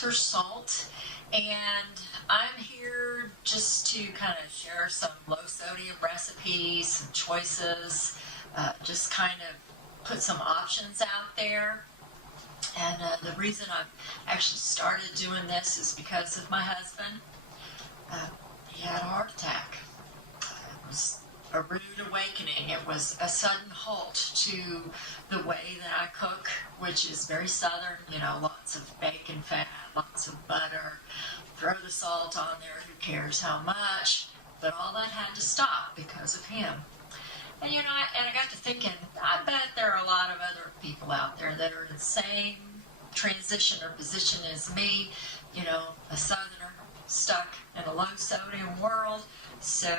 Winter Salt, and I'm here just to kind of share some low sodium recipes, some choices, just kind of put some options out there. And the reason I've actually started doing this is because of my husband. He had a heart attack. It was a rude awakening. It was a sudden halt to the way that I cook, which is very southern, lots of bacon fat, lots of butter, throw the salt on there, who cares how much, but all that had to stop because of him. And I got to thinking, I bet there are a lot of other people out there that are in the same transition or position as me, a southerner stuck in a low sodium world. So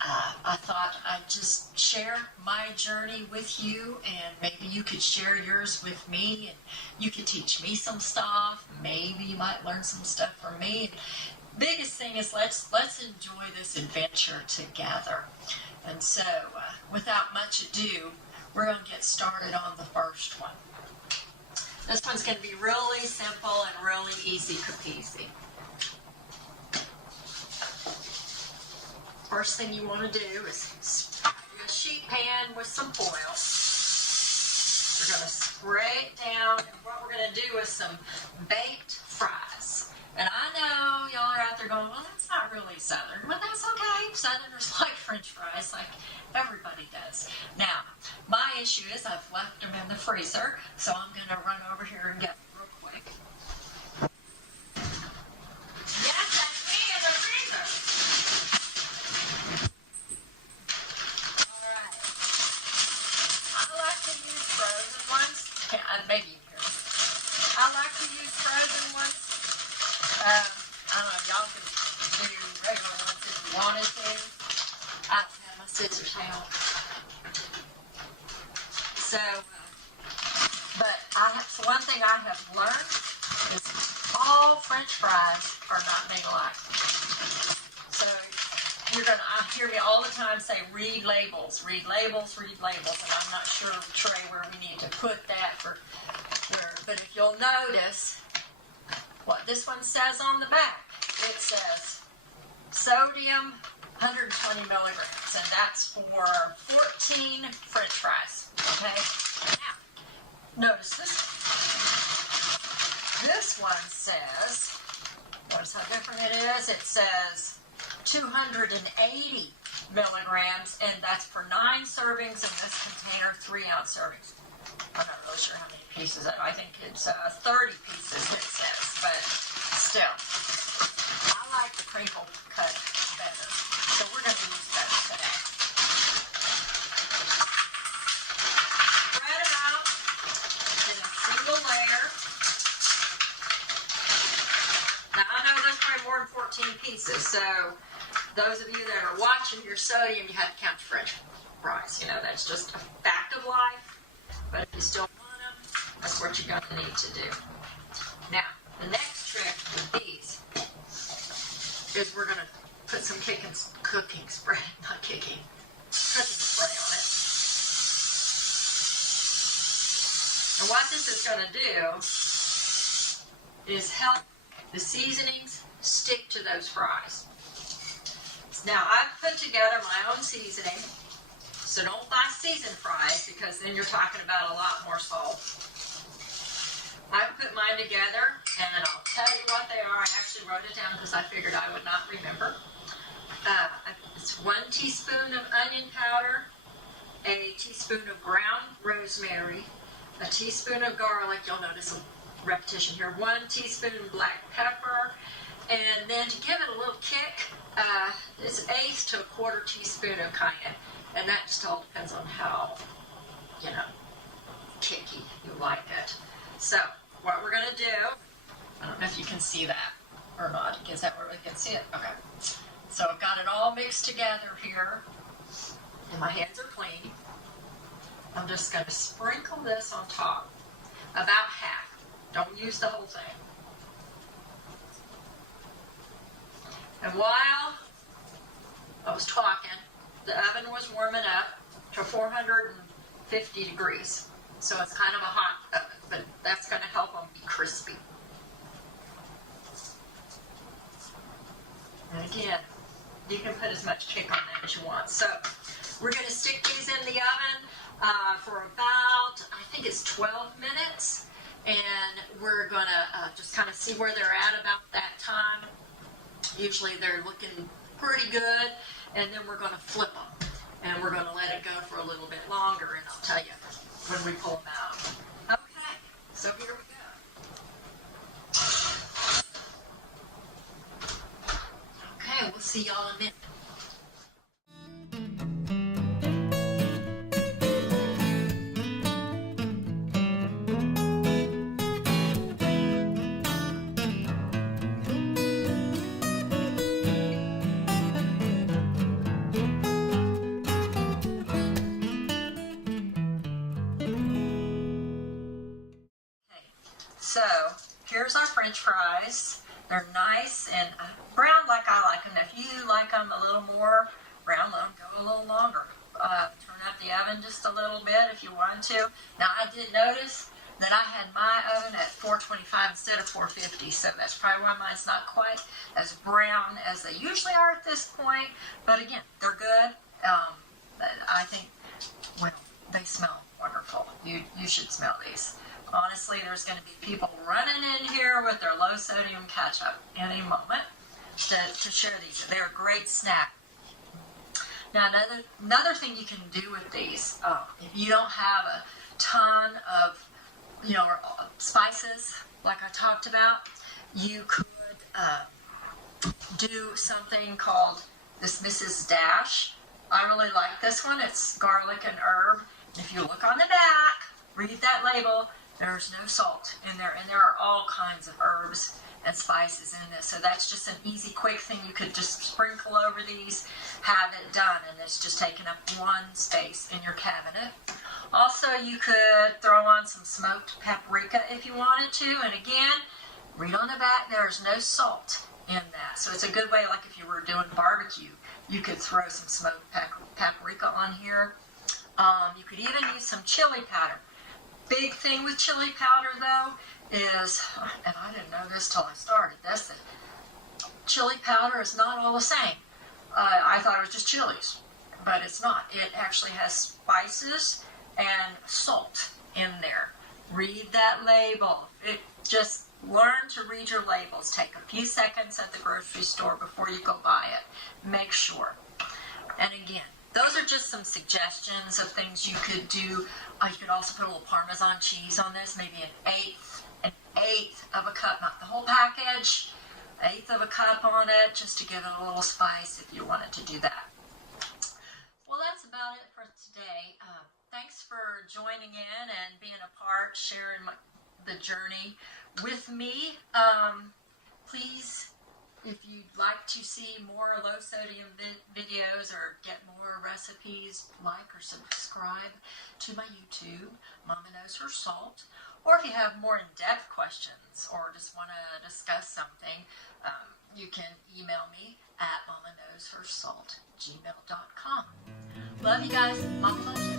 I thought I'd just share my journey with you, and maybe you could share yours with me, and you could teach me some stuff. Maybe you might learn some stuff from me. Biggest thing is let's enjoy this adventure together. And so, without much ado, we're going to get started on the first one. This one's going to be really simple and really easy peasy. First thing you want to do is do a sheet pan with some foil. We're going to spray it down, and what we're going to do is some baked fries. And I know y'all are out there going, well, that's not really Southern. Well, that's okay. Southerners like French fries like everybody does. Now, my issue is I've left them in the freezer, so I'm going to run over here and get them real quick. Yes, that's me in the freezer. All right. I like to use frozen ones. Maybe you hear me. I like to use frozen ones. I don't know, y'all can do regular ones if you wanted to. I don't have my scissors now. So, so one thing I have learned is all French fries are not made alike. So you're going to hear me all the time say, read labels, and I'm not sure, Trey, where we need to put that but if you'll notice what this one says on the back, it says sodium 120 milligrams, and that's for 14 French fries. Okay? Now, notice this one. This one says, notice how different it is. It says 280 milligrams, and that's for 9 servings in this container, 3-ounce servings. I'm not really sure how many pieces. I think it's 30 pieces, it says, but still, I like the crinkle cut better, so we're going to use that today. Spread them out in a single layer. Now, I know there's probably more than 14 pieces, so those of you that are watching your sodium, you have to count your French fries. That's just a fact of life. But if you still want them, that's what you're going to need to do. Now, the next trick with these is we're going to put some cooking spray on it. And what this is going to do is help the seasonings stick to those fries. Now, I've put together my own seasoning. So don't buy seasoned fries, because then you're talking about a lot more salt. I put mine together, and I'll tell you what they are. I actually wrote it down because I figured I would not remember. It's 1 teaspoon of onion powder, a teaspoon of ground rosemary, a teaspoon of garlic. You'll notice a repetition here. 1 teaspoon black pepper, and then to give it a little kick, it's 1/8 to 1/4 teaspoon of cayenne. And that just all depends on how, kicky you like it. So, what we're going to do, I don't know if you can see that or not. Is that where we can see it? Okay. So, I've got it all mixed together here, and my hands are clean. I'm just going to sprinkle this on top, about half. Don't use the whole thing. And while I was talking, the oven was warming up to 450 degrees. So it's kind of a hot oven, but that's going to help them be crispy. And again, you can put as much kick on that as you want. So we're going to stick these in the oven for about, I think it's 12 minutes. And we're going to just kind of see where they're at about that time. Usually they're looking pretty good. And then we're going to flip them. And we're going to let it go for a little bit longer. And I'll tell you when we pull them out. Okay, so here we go. Okay, we'll see y'all in a minute. So here's our French fries. They're nice and brown like I like them. If you like them a little more brown, let them go a little longer. Turn up the oven just a little bit if you want to. Now I did notice that I had my oven at 425 instead of 450, so that's probably why mine's not quite as brown as they usually are at this point. But again, they're good. I think, well, they smell wonderful. You should smell these. Honestly, there's going to be people running in here with their low sodium ketchup any moment to share these. They're a great snack. Now, another thing you can do with these, if you don't have a ton of, spices like I talked about, you could do something called this Mrs. Dash. I really like this one. It's garlic and herb. If you look on the back, read that label. There's no salt in there, and there are all kinds of herbs and spices in this. So that's just an easy, quick thing. You could just sprinkle over these, have it done, and it's just taking up one space in your cabinet. Also, you could throw on some smoked paprika if you wanted to. And again, read on the back, there's no salt in that. So it's a good way, like if you were doing barbecue, you could throw some smoked paprika on here. You could even use some chili powder. Big thing with chili powder, though, is, and I didn't know this till I started this, that chili powder is not all the same. I thought it was just chilies, but it's not. It actually has spices and salt in there. Read that label. Just learn to read your labels. Take a few seconds at the grocery store before you go buy it. Make sure. And again, those are just some suggestions of things you could do. You could also put a little Parmesan cheese on this, maybe an eighth of a cup, not the whole package, eighth of a cup on it, just to give it a little spice if you wanted to do that. Well, that's about it for today. Thanks for joining in and being a part, sharing the journey with me. Please, if you'd like to see more low sodium videos or get more recipes, like or subscribe to my YouTube, Mama Knows Her Salt. Or if you have more in-depth questions or just want to discuss something, you can email me at mamaknowshersalt@gmail.com. Love you guys. Mama loves you.